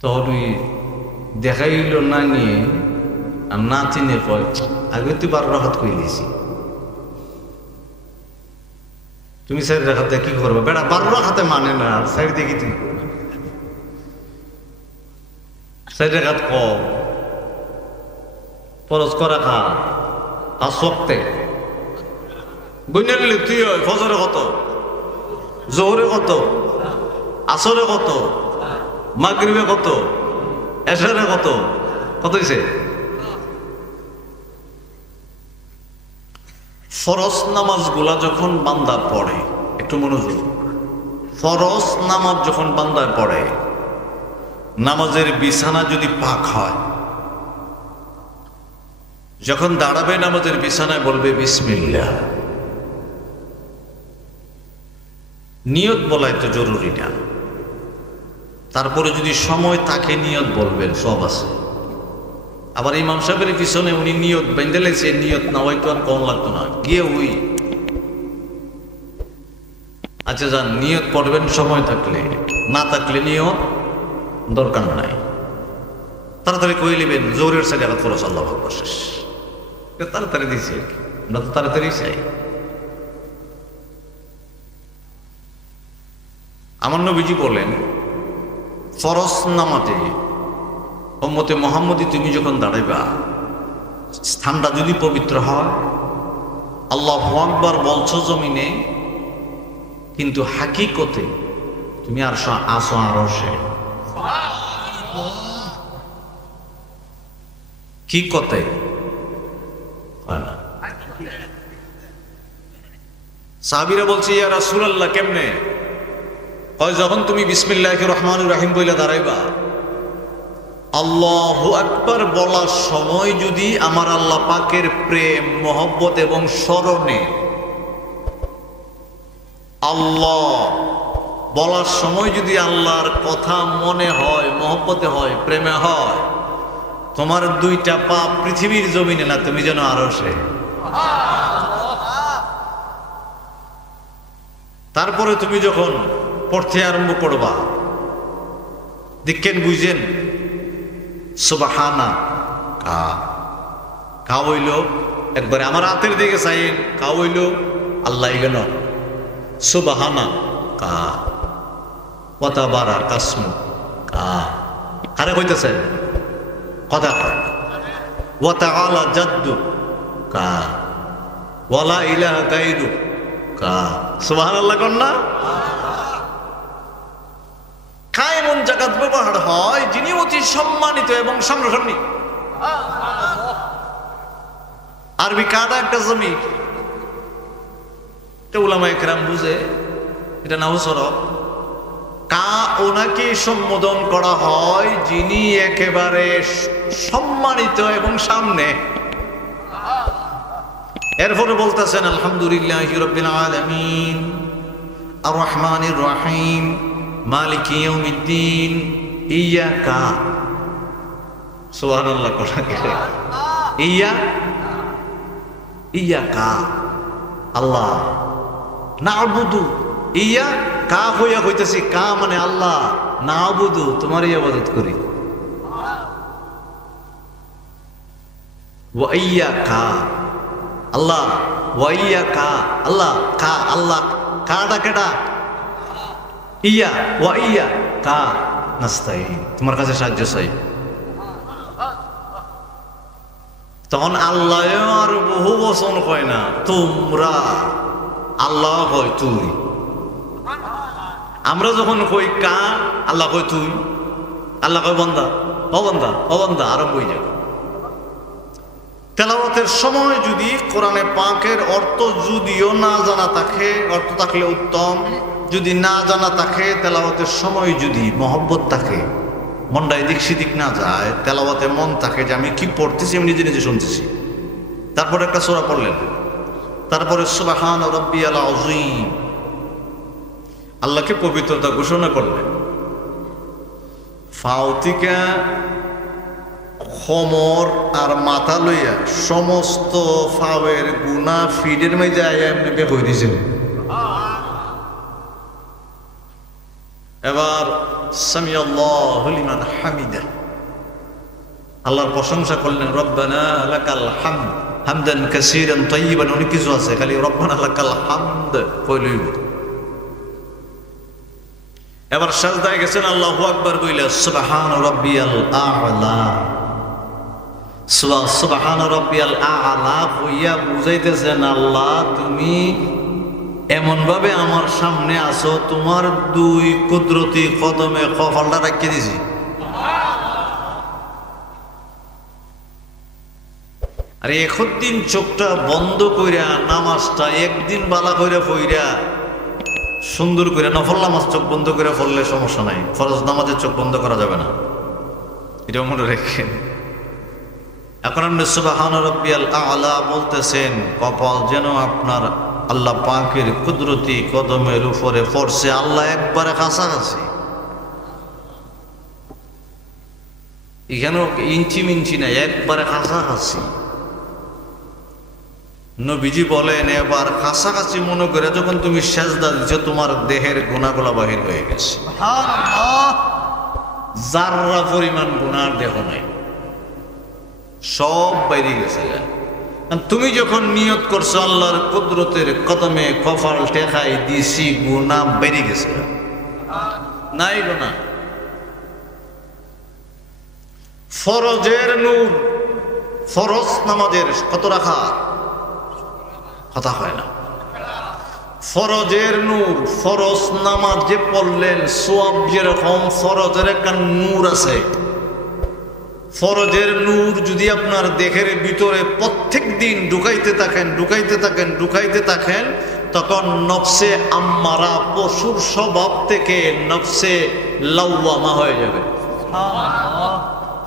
তখন ওই দেখাইল না নিয়ে আর না চিনে কয় আগে তুই 12 রাকাত কই দিয়েছি, তুমি 4 রাকাতে কি করবে? বেটা 12 রাকাতে মানে না, আর 4 দিয়ে কি তুমি করবে? 4 রাকাত কম ফরজ করা খা, আর সপ্তে গুনে নিলে তুই হয় ফজরে কত জোহরে কত, আসরে কত, মাগরিবে কত, এশারে কত, কত হয়েছে? ফরজ নামাজগুলা যখন বান্দা পড়ে, একটু মনোযোগ, ফরজ নামাজ যখন বান্দা পড়ে, নামাজের বিছানা যদি পাক হয়, যখন দাঁড়াবে নামাজের বিছানায় বলবে বিসমিল্লাহ। নিয়ত বলাই তো জরুরি না, তারপরে যদি সময় থাকে নিয়ত বলবেন, সব আছে। আবার ইমাম সাহেবের পিছনে উনি নিয়ত বেঁধে লেছে, নিয়ত না হয়তো আর কম লাগতো না, গিয়ে ওই আচ্ছা যান নিয়ত পড়বেন সময় থাকলে, না থাকলে নিয়ত দরকার নাই। তাড়াতাড়ি কই নেবেন, জোরের সাথে আঘাত করে আল্লাহ আকবার শেষ, তাড়াতাড়ি দিয়েছে, আমরা তো তাড়াতাড়ি চাই। আমার নবীজি বলেন, ফরজ নামাজে উম্মতে মুহাম্মদী তুমি যখন দাঁড়াইবা, স্থানটা যদি পবিত্র হয়, আল্লাহু আকবার বলছো জমিনে, কিন্তু হাকিকতে তুমি আর আসো আরশে। কি কতে হয় না। সাহাবীরা বলছে, ইয়া রাসূলুল্লাহ কেমনে? কয় যখন তুমি বিসমিল্লাহির রহমানির রহিম বইলা দাঁড়াইবা, আল্লাহু আকবার বলার সময় যদি আমার আল্লাহ পাকের প্রেম, মহব্বত এবং স্মরণে, আল্লাহ বলার সময় যদি আল্লাহর কথা মনে হয়, মহব্বতে হয়, প্রেমে হয়, তোমার দুইটা পা পৃথিবীর জমিনে না, তুমি যেন আরশে। তারপরে তুমি যখন পড়তে আরম্ভ করবা, দেখেন বুঝেন সুবহানা কা, কা হইল একবারে আমার হাতের দিকে চাইন, কা হইল আল্লাহ গেল, সুবহানা কা, ওয়া তাবারাকা ইসমু কা, কারে কইতেছেন? কথা কয়। ওয়া তাআলা জাদ্দু কা, ওয়া লা ইলাহা গায়রু কা, সুবহানাল্লাহ কোন না? কা এমন জায়গাত ব্যবহার হয় যিনি অতি সম্মানিত এবং সামনাসামনি। আরবি কাটা একটা জমির, এটা উলামায়ে কেরাম বুঝে, এটা নাও সরব। কা ওনাকে সম্বোধন করা হয় যিনি একেবারে সম্মানিত এবং সামনে। এরপরে বলতেছেন আলহামদুলিল্লাহি রাব্বিল আলামিন, আর রহমানির রহিম, মালিকি ইয়াউমিদ্দিন, ইয়াকা, সুবহানাল্লাহ কোরআন, ইয়াকা আল্লাহ, না'বুদু, ইয়া কা হইয়া কইতেছি, কা মানে আল্লাহ, না'বুদু তোমার ইবাদত করি, ওয়া ইয়াকা আল্লাহ, ওয়া ইয়াকা আল্লাহ, কা আল্লাহ, কাটা কেটা ইয়া, ওয়া ইয়া কা নাস্তাইন, তোমার কাছে সাহায্য চাই। তখন আল্লাহ আর বহু বচন কয় না, তোমরা, আল্লাহ কয় তুই। আমরা যখন কই কা, আল্লাহ কয় তুই, আল্লাহ কয় বান্দা, ও বান্দা, ও বান্দা, আরম্ভ হয়ে যাবে। তেলাওয়াতের সময় যদি কোরআনে পাকের অর্থ যদিও না জানা থাকে, অর্থ থাকলে উত্তম, যদি না জানা থাকে, তেলাওয়াতের সময় যদি মহব্বত থাকে, মনটা এদিক সেদিক না যায়, তেলাওয়াতে মন থাকে যে আমি কি পড়তেছি, আমি নিজে নিজে শুনতেছি, তারপরে একটা সূরা পড়লেন, তারপরে সুবহান রাব্বিয়াল আযীম, আল্লাহকে পবিত্রতা ঘোষণা করলেন, ফাউতিকা খমর আর মাথা লইয়া সমস্ত ফাওয়ের গুনাহ ফিডের মধ্যে এমনি বের হয়ে দিয়েছেন। এবার সামিআল্লাহু লিমান হামিদা, আল্লাহর প্রশংসা করলেন, রব্বানা লাকাল হামদ হামদান কাসীরান তাইয়িবান, অনেক কিছু আছে, খালি রব্বানা লাকাল হামদ কইলই। এবার সাজদায় গেছেন, আল্লাহু আকবার কইলা, সুবহান রাব্বিয়াল আ'লা, সুবহান রাব্বিয়াল আ'লা হইয়া বুঝাইতেছেন আল্লাহ তুমি এমন ভাবে আমার সামনে আসো, তোমার দুই কুদরতি কদমে কপালটা রাখিয়ে দিছি। আরে একদিন চোখটা বন্ধ কইরা নামাজটা একদিন বালা কইরা পইরা সুন্দর করে নফল নামাজ চোখ বন্ধ করে পড়লে সমস্যা নাই, ফরজ নামাজের চোখ বন্ধ করা যাবে না, এটা মনে রেখেন। এখন আপনি সুবহান রাব্বিয়াল আ'লা বলতেছেন, কপাল যেন আপনার আল্লাহ পাকের কুদরতি কদমের উপরে পড়ছে, আল্লাহ একবারে কাছাকাছি। এখানেও ইঞ্চি মিঞ্চি নাই, একবারে কাছাকাছি। নবীজি বলেন, এবার কাছাকাছি মনে করে যখন তুমি সেজদা দিচ্ছ, তোমার দেহের গুনাহগুলো বাহির হয়ে গেছে, যাররা পরিমাণ গুনাহ দেহ নাই, সব বাইরে গেছে। তুমি যখন নিয়ত করছো আল্লাহর কুদরতের কদমে কপাল টেকাই দিছি, গুনাহ বেরিয়ে গেছে, নাই গুনাহ। ফরজের নূর, ফরজ নামাজের কত রাখা কথা হয় না, ফরজের নূর, ফরজ নামাজ যে পড়লেন সওয়াব যেরকম ফরজের একটা নূর আছে, ফরজের নূর যদি আপনার দেহের ভিতরে প্রত্যেক দিন ঢুকাইতে থাকেন, তখন নফসে আম্মারা, পশুর স্বভাব থেকে নফসে লাওয়ামা হয়ে যাবে।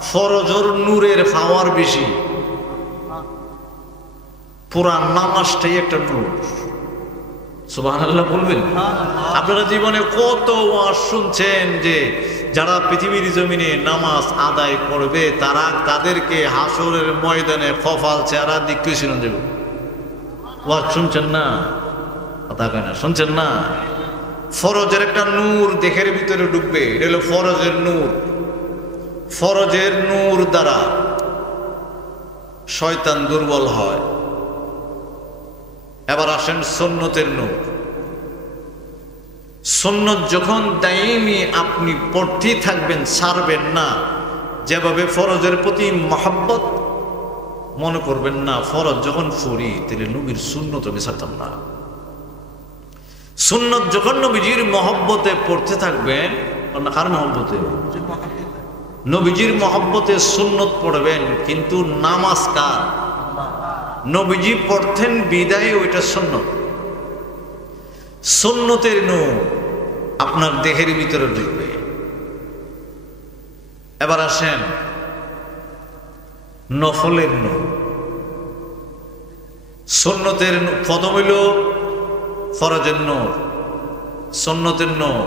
ফরজের নূরের পাওয়ার বেশি, পুরা নামাজটাই একটা নূর। সুবহানাল্লাহ বলবেন। আপনারা জীবনে কত ওয়াজ শুনছেন যে যারা পৃথিবীর জমিনে নামাজ আদায় করবে তাদেরকে হাসরের ময়দানে কপাল চেহারা দিকে শুনে দেব। ওয়াজ শুনছেন না? কথা কয় না, শুনছেন না? ফরজের একটা নূর দেহের ভিতরে ঢুকবে, এটা হলো ফরজের নূর। ফরজের নূর দ্বারা শয়তান দুর্বল হয়। এবার আসেন সুন্নতের নূর। সুন্নত যখন দাইমি আপনি পড়তেই থাকবেন, ছাড়বেন না, যেভাবে ফরজের প্রতি মহব্বত মনে করবেন না, ফরজ যখন পড়ি তাহলে নবীর সুন্নত আমি ছাড়তাম না। সুন্নত যখন নবীজির মহব্বতে পড়তে থাকবেন, কার মহব্বতে? নবীজির মহব্বতে সুন্নত পড়বেন, কিন্তু নামাজ কার? নবীজি পড়তেন বিদায়, ওইটা সুন্নত। সুন্নতের নূর আপনার দেহের ভিতরে ঢুকবে। এবার আসেন নফলের নূর। সুন্নতের প্রথম হইল ফরজের নূর, সুন্নতের নূর।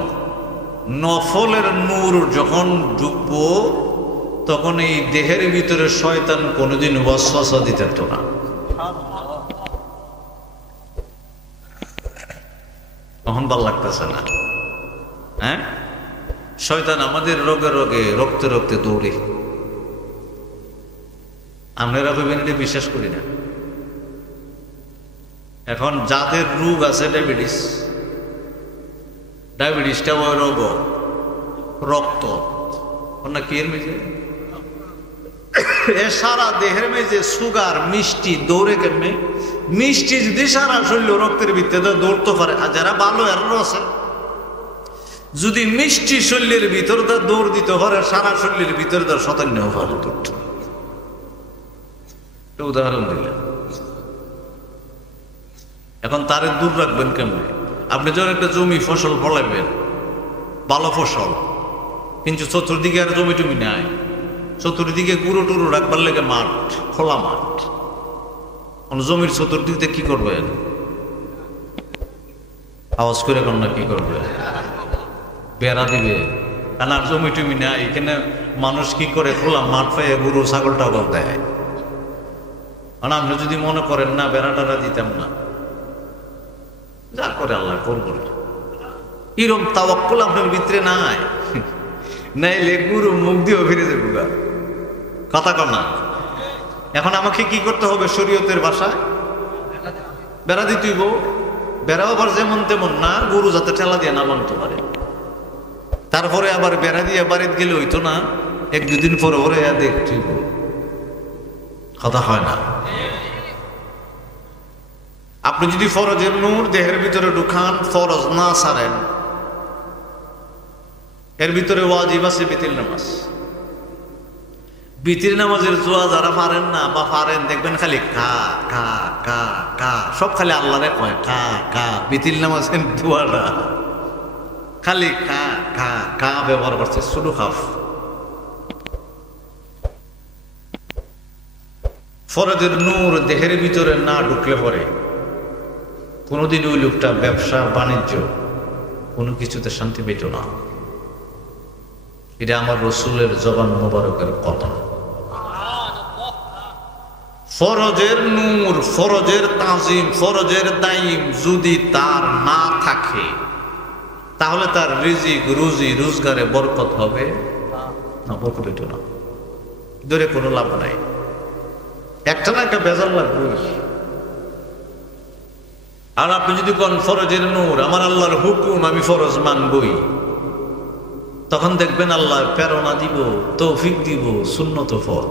নফলের নূর যখন ঢুকবো তখন এই দেহের ভিতরে শয়তান কোনোদিন ওয়াসওয়াসা দিতে পারত না। তখন ভাল লাগতেছে না, হ্যাঁ? শয়তান আমাদের রোগে রোগে রক্তে রক্তে দৌড়ে। আমরা এটা বিশ্বাস করি না। এখন যাদের রোগ আছে ডায়াবেটিসটা ওই রোগ রক্ত না কি এর মেঝে এ সারা দেহের মেঝে সুগার মিষ্টি দৌড়ে কেমনে? মিষ্টি যদি সারা শরীর রক্তের ভিতরে দৌড়তে পারে, আর যারা ভালো এরাও আছে, যদি মিষ্টি শরীরের ভিতর দৌড় দিতে পারে, সারা শরীরের ভিতরে তার শতান্য ভালো দৌড়। উদাহরণ দিলাম। এখন তারে দূর রাখবেন কেমনে? আপনি যখন একটা জমি ফসল ফলাইবেন, ভালো ফসল, কিন্তু চতুর্দিকে আর জমি টুমি নাই, চতুর্দিকে গুঁড়ো টুরো রাখবার লেগে মাঠ, খোলা মাঠ। জমির চতুর্দিকে কি করবেন? আওয়াজ করে কন্যা কি করবে? বেড়া দিবে। কারণ আর জমি টুমি নাই, এখানে মানুষ কি করে খোলা মাঠ পাইয়ে গরু ছাগল টাগল দেয়। কারণ আপনি যদি মনে করেন না বেড়া টাড়া দিতাম না, যা করে আল্লাহ করবো, এরকম তাওয়াক্কুল আপনার ভিতরে নাই, নাইলে গুরু মুখ দিয়েও ফিরে যাবো। কথা কর না। এখন আমাকে কি করতে হবে? শরীয়তের ভাষায় বেড়া দিতেইব। বেড়াও আবার যেমন তেমন না, গরু যাতে ঠেলা দিয়ে না বানতে পারে। তারপরে আবার বেড়া দিয়ে বাড়িতে গেলে হইতো না, এক দুদিন পরে ওরে দেখতেইব। কথা হয় না। আপনি আপনি যদি ফরজের নূর দেহের ভিতরে ঢুকান, ফরজ না ছাড়েন, এর ভিতরে ওয়াজিব আছে বিতির নামাজ। বিতির নামাজের জোয়া যারা পারেন না বা পারেন, দেখবেন খালি কা কা কা কা, সব খালি আল্লাহরে কয় কা কা। বিতির নামাজের দোয়াটা খালি কা কা কা ব্যবহার করছে, শুধু খাফ। ফরজের নূর দেহের ভিতরে না ঢুকলে পরে কোনোদিন ওই লোকটা ব্যবসা বাণিজ্য কোনো কিছুতে শান্তি পেত না। এটা আমার রসুলের জবান মোবারকের কথা। ফরজের নূর, ফরজের তাজিম, ফরজের দাইম যদি তার না থাকে, তাহলে তার রিজিক রুজি রোজগারে বরকত হবে না, বরকত হইতো না, ধরে কোনো লাভ নাই। একটা না একটা বেজাল লাগবে। আর আপনি যদি কোন ফরজের নূর, আমার আল্লাহর হুকুম, আমি ফরজ মানবই, তখন দেখবেন আল্লাহ প্রেরণা দিব, তৌফিক দিব সুন্নত ফর।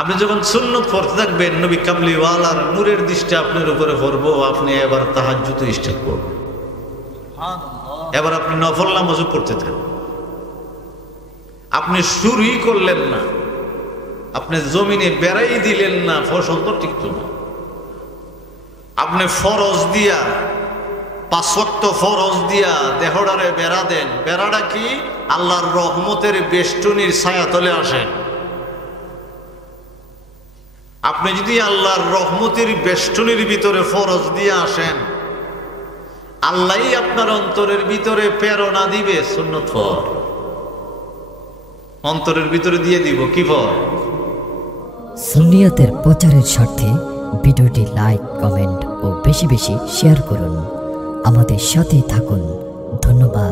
আপনি যখন সুন্নত পড়তে থাকবেন, নবী কামলিওয়ালার নূরের দৃষ্টি আপনার উপরে পড়বো, আপনি এবার তাহাজ্জুদ স্টার্ট করবেন, এবার আপনি নফল নামাজও পড়তে থাকবেন। আপনি শুরুই করলেন না, আপনি জমিনে বেড়াই দিলেন না, ফসল তো টিকতো না। আপনি ফরজ দিয়া, 5 ওয়াক্ত ফরজ দিয়া দেহটারে বেড়া দেন। বেড়াটা কি? আল্লাহর রহমতের বেষ্টনীর ছায়াতলে আসেন। আপনি যদি আল্লাহর রহমতের বেষ্টনীর ভিতরে ফরজ দিয়ে আসেন, আল্লাহই আপনার অন্তরের ভিতরে প্রেরণা দিবে সুন্নত ফর, অন্তরের ভিতরে দিয়ে দিব কি ফর? সুন্নিয়তের প্রচারের স্বার্থে ভিডিওটি লাইক, কমেন্ট ও বেশি বেশি শেয়ার করুন। আমাদের সাথে থাকুন। ধন্যবাদ।